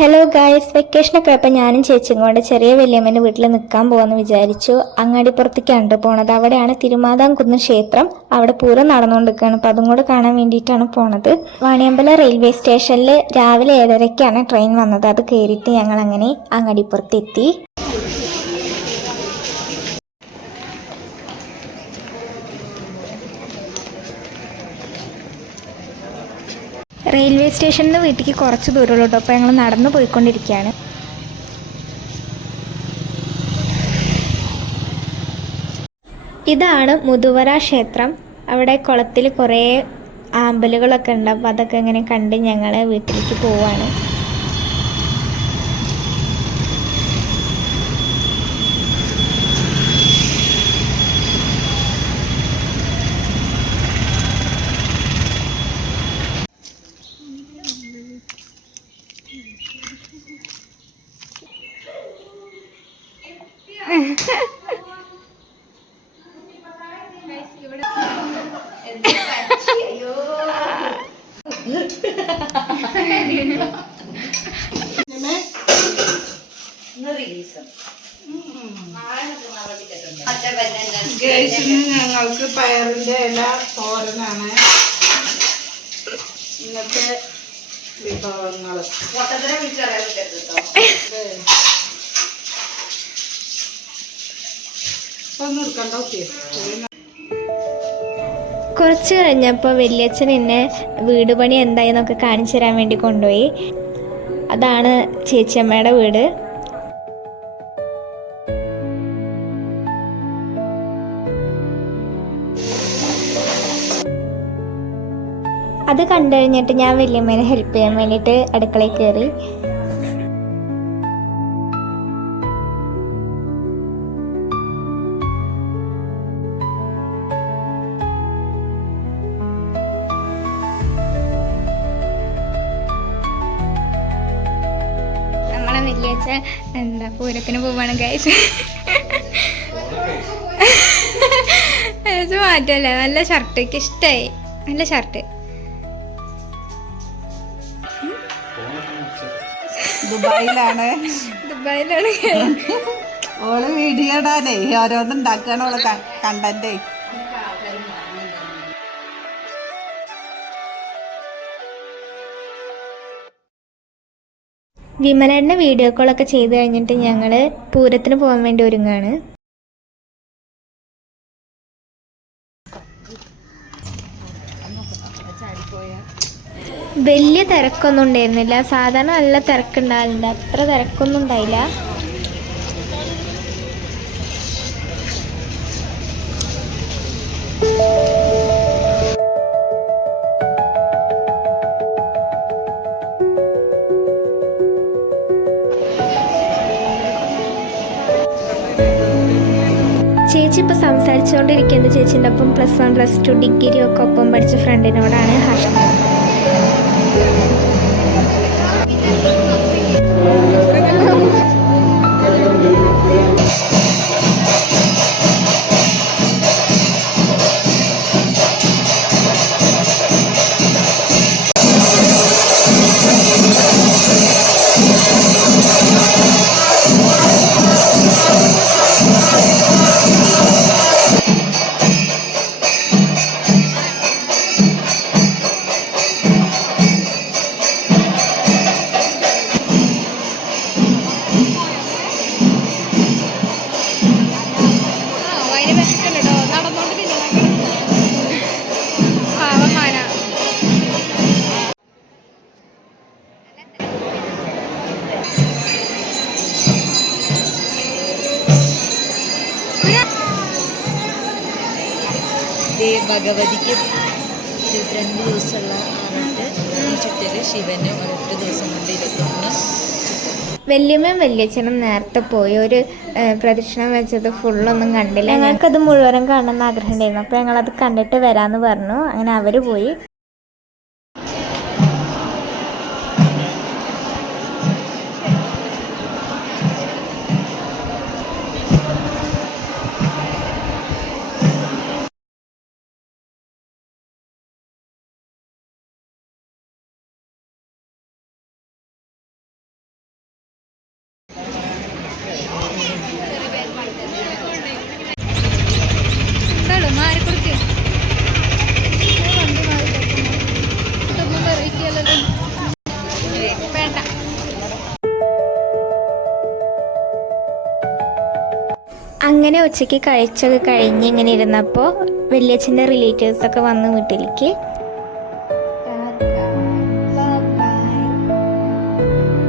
Hello guys, വെക്കേഷനൊക്കെ ആയപ്പോൾ ഞാനും ചേച്ചിയും കൊണ്ട് ചെറിയ വല്യമ്മേൻ്റെ വീട്ടിൽ നിൽക്കാൻ പോകാമെന്ന് വിചാരിച്ചു. അങ്ങാടിപ്പുറത്തേക്കാണ് പോണത്. അവിടെയാണ് തിരുമാതാംകുന്ന് ക്ഷേത്രം. അവിടെ പൂരം നടന്നുകൊണ്ടിരിക്കുകയാണ്. അപ്പോൾ അതും കൂടെ കാണാൻ വേണ്ടിയിട്ടാണ് പോണത്. വാണിയമ്പലം റെയിൽവേ സ്റ്റേഷനിൽ രാവിലെ 7:30ക്കാണ് ട്രെയിൻ വന്നത്. അത് കയറിയിട്ട് ഞങ്ങൾ അങ്ങനെ അങ്ങാടിപ്പുറത്തെത്തി. റെയിൽവേ സ്റ്റേഷനിൽ നിന്ന് വീട്ടിലേക്ക് കുറച്ച് ദൂരമുള്ളൂ കേട്ടോ. അപ്പോൾ ഞങ്ങൾ നടന്നു പോയിക്കൊണ്ടിരിക്കുകയാണ്. ഇതാണ് മുതുവര ക്ഷേത്രം. അവിടെ കുളത്തിൽ കുറേ ആമ്പലുകളൊക്കെ ഉണ്ട്. അപ്പോൾ അതൊക്കെ ഇങ്ങനെ കണ്ട് ഞങ്ങൾ വീട്ടിലേക്ക് പോവാണ്. ഞങ്ങൾക്ക് പയറിന്റെ ഇല തോരനാണ് ഇന്നത്തെ വിഭവങ്ങൾ. ഒന്നും എടുക്കണ്ട. ഓക്കെ. കുറച്ച് കഴിഞ്ഞപ്പോൾ വലിയച്ഛൻ എന്നെ വീട് പണി എന്തായെന്നൊക്കെ കാണിച്ചു തരാൻ വേണ്ടി കൊണ്ടുപോയി. അതാണ് ചേച്ചിയമ്മയുടെ വീട്. അത് കണ്ടു കഴിഞ്ഞിട്ട് ഞാൻ വല്യമ്മേനെ ഹെൽപ്പ് ചെയ്യാൻ വേണ്ടിയിട്ട് അടുക്കളയിൽ കയറി. നമ്മളെ വലിയച്ഛ എന്താ പൂരത്തിന് പോവാണ് ഗൈസ്. മാറ്റല്ലേ, നല്ല ഷർട്ട്, എനിക്ക് ഇഷ്ടമായി. നല്ല ഷർട്ട്. ദുബായിലാണ്. ഓള് വീഡിയോ ഇടാനേ ഓരോന്നും ഉണ്ടാക്കുകയാണ്. ഓള് കണ്ടന്റ്. വിമലേട്ടൻ്റെ വീഡിയോ കോളൊക്കെ ചെയ്ത് കഴിഞ്ഞിട്ട് ഞങ്ങൾ പൂരത്തിന് പോകാൻ വേണ്ടി ഒരുങ്ങാണ്. വലിയ തിരക്കൊന്നും ഉണ്ടായിരുന്നില്ല. സാധാരണ നല്ല തിരക്കുണ്ടാവില്ല, അത്ര തിരക്കൊന്നും ഉണ്ടായില്ല. ചേച്ചി ഇപ്പോൾ സംസാരിച്ചുകൊണ്ടിരിക്കുന്നത് ചേച്ചീൻ്റെ ഒപ്പം +1 +2 ഡിഗ്രി ഒക്കെ ഒപ്പം പഠിച്ച ഫ്രണ്ടിനോടാണ്. ഹർഷം. ഭഗവതിക്ക് 22 ദിവസമുള്ള ആറിട്ട് ചുറ്റല്, ശിവന് 1 ദിവസം കൊണ്ട് 21. വല്യമ്മയും വല്യച്ഛനും നേരത്തെ പോയി. ഒരു പ്രദക്ഷിണം വെച്ചത് ഫുള്ളൊന്നും കണ്ടില്ല. ഞങ്ങൾക്കത് മുഴുവനും കാണണമെന്ന് ആഗ്രഹം ഉണ്ടായിരുന്നു. അപ്പോൾ ഞങ്ങളത് കണ്ടിട്ട് വരാമെന്ന് പറഞ്ഞു. അങ്ങനെ അവർ പോയി. അങ്ങനെ ഉച്ചയ്ക്ക് കഴിച്ചൊക്കെ കഴിഞ്ഞ് ഇങ്ങനെ ഇരുന്നപ്പോൾ വലിയച്ഛൻ്റെ റിലേറ്റീവ്സൊക്കെ വന്ന് വീട്ടിലേക്ക്.